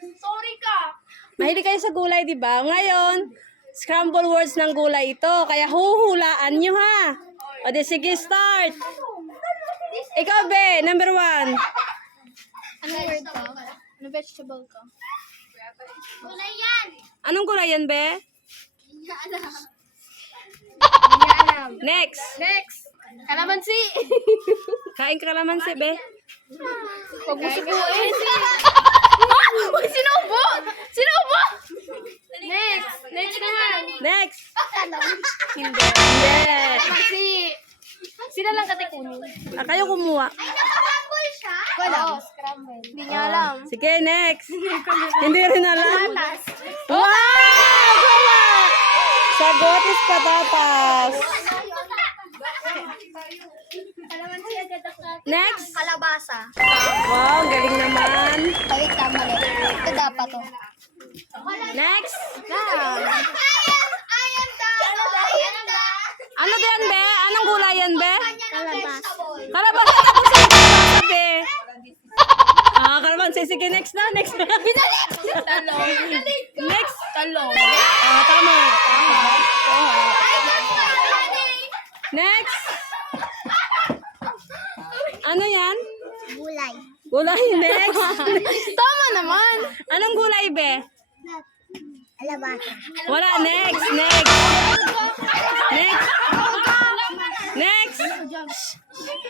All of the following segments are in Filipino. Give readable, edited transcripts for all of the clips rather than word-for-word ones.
Sorry ka. Mahilig kayo sa gulay, di ba? Ngayon, scramble words ng gulay ito. Kaya huhulaan nyo, ha? O di, sige, start. Ikaw, Be, number 1. Ano word ka? Ano vegetable ka? Gulay yan. Anong gulay yan, Be? Hindi alam. Next. Next. Kalamansi. Kain ka kalamansi, Be. Huwag mo subuin. Uy, sinubo! Sinubo! Next. Next naman. Next. Hindi. Yeah. Kasi, sila lang katikunin. Kayo kumuha. Ay, nakakambol siya? Wala. Scramble. Hindi niya alam. Sige, next. Hindi rin alam. Patas. Wow! Tama! Sagot is patatas. Kalamansi agad ako. Next. Kalabasa. Wow, galing naman. Balik tama rin. Ito dapat to. Next. Ayan tama. Ano yan, Be? Anong gulay yan, Be? Kalabasa. Kalabasa. Tapos yung kalabasa, Be. Kalamansi. Sige, next na. Next na. Talong. Next. Talong. Tama. Next. Ano yan? Gulay. Gulay. Next. Tama naman. Anong gulay, Be? Kalabasa. Wala. Next. Next. Next. Next.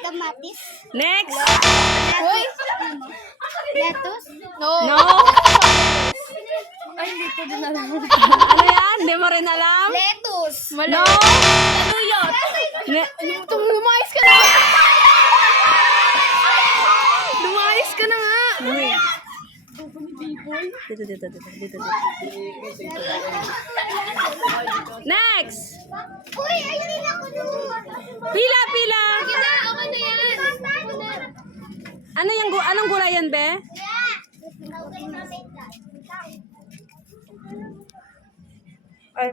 Kamatis. Next. Uy. Lettuce? No. No. Ay, hindi ko din alam. Ano yan? Hindi mo rin alam? Lettuce. No. Saluyot. Lumayas ka na. Lumayas ka na nga. Dito. Next. Uy, ayun ako doon. Pila. Okay na yan. Anong gulay yan, Be? Ay.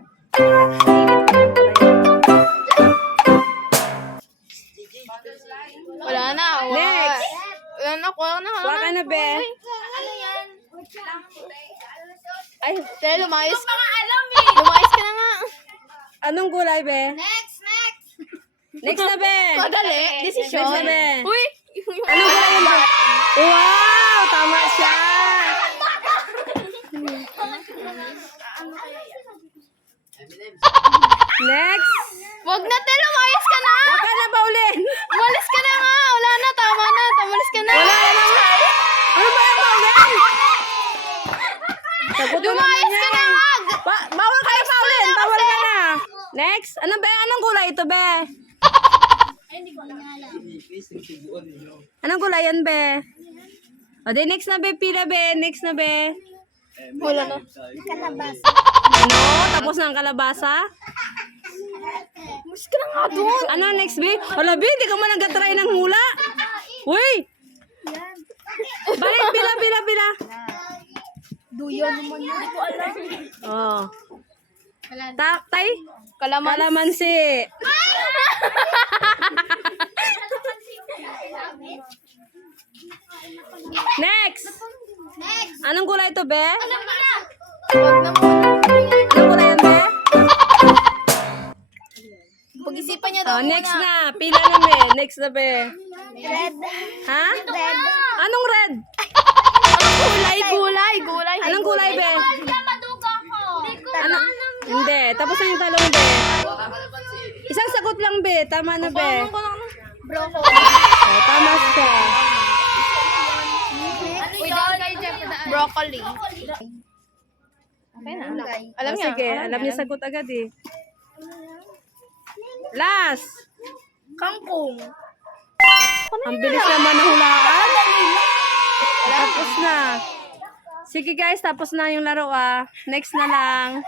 Wala na. Next. Wala na. Kuha ka na, Be. Ano yan? Ay, Tara, lumayas. Hindi pa alam eh. Lumayas ka na nga. anong gulay, Be? Next. Next na, Be. Madali. Desisyon. Next na, Be. Uy. Anong gulay yan, Be? Wow! Tama siya. Next. Wag na, te. Lumayas ka na. Huwag ka na, Pauline. Umalis ka na nga. Wala na. Tama na. Umalis ka na. Wala na nga. Ano ba yung Pauline? Sagot mo Lumayas naman ka yan. na nga. Bawal kayo, Pauline. Bawal ka na. Next. Ano, Be? Anong gulay ito, Be? Anong gulay yan, Be? O, di next na, Be. Pila, Be. Next na, Be. Wala na. Ano? Tapos na ang kalabasa? Umalis ka na nga doon. Ano next, Be? Wala, Be. Di ka man nag-try ng hula. Uy! Balik, pila. Duyan naman yun. Hindi ko alam. Oh. Tay? Kalaman. Kalamansi. Next. Anong gulay ito, Be? Alam ko na. Wag na muna. Anong gulay yan, Be? Pag-isipan niya daw Oh, next muna. na. Pila na, Be. Next na, Be. Red. Ha? Red. Anong red? Gulay. Anong gulay, Be? Maduga ko. Ano? Hindi. Tapos na yung talong, Be. Isang sagot lang, Be. Tama na, Be. Broccoli. Oh, tama siya. Broccoli. Okay na. Alam Oh, niya. sige. Alam niya sagot agad, eh. Last. Kangkong. Ang bilis naman na hulaan. Tapos na. Sige guys, tapos na yung laro ah. Next na lang.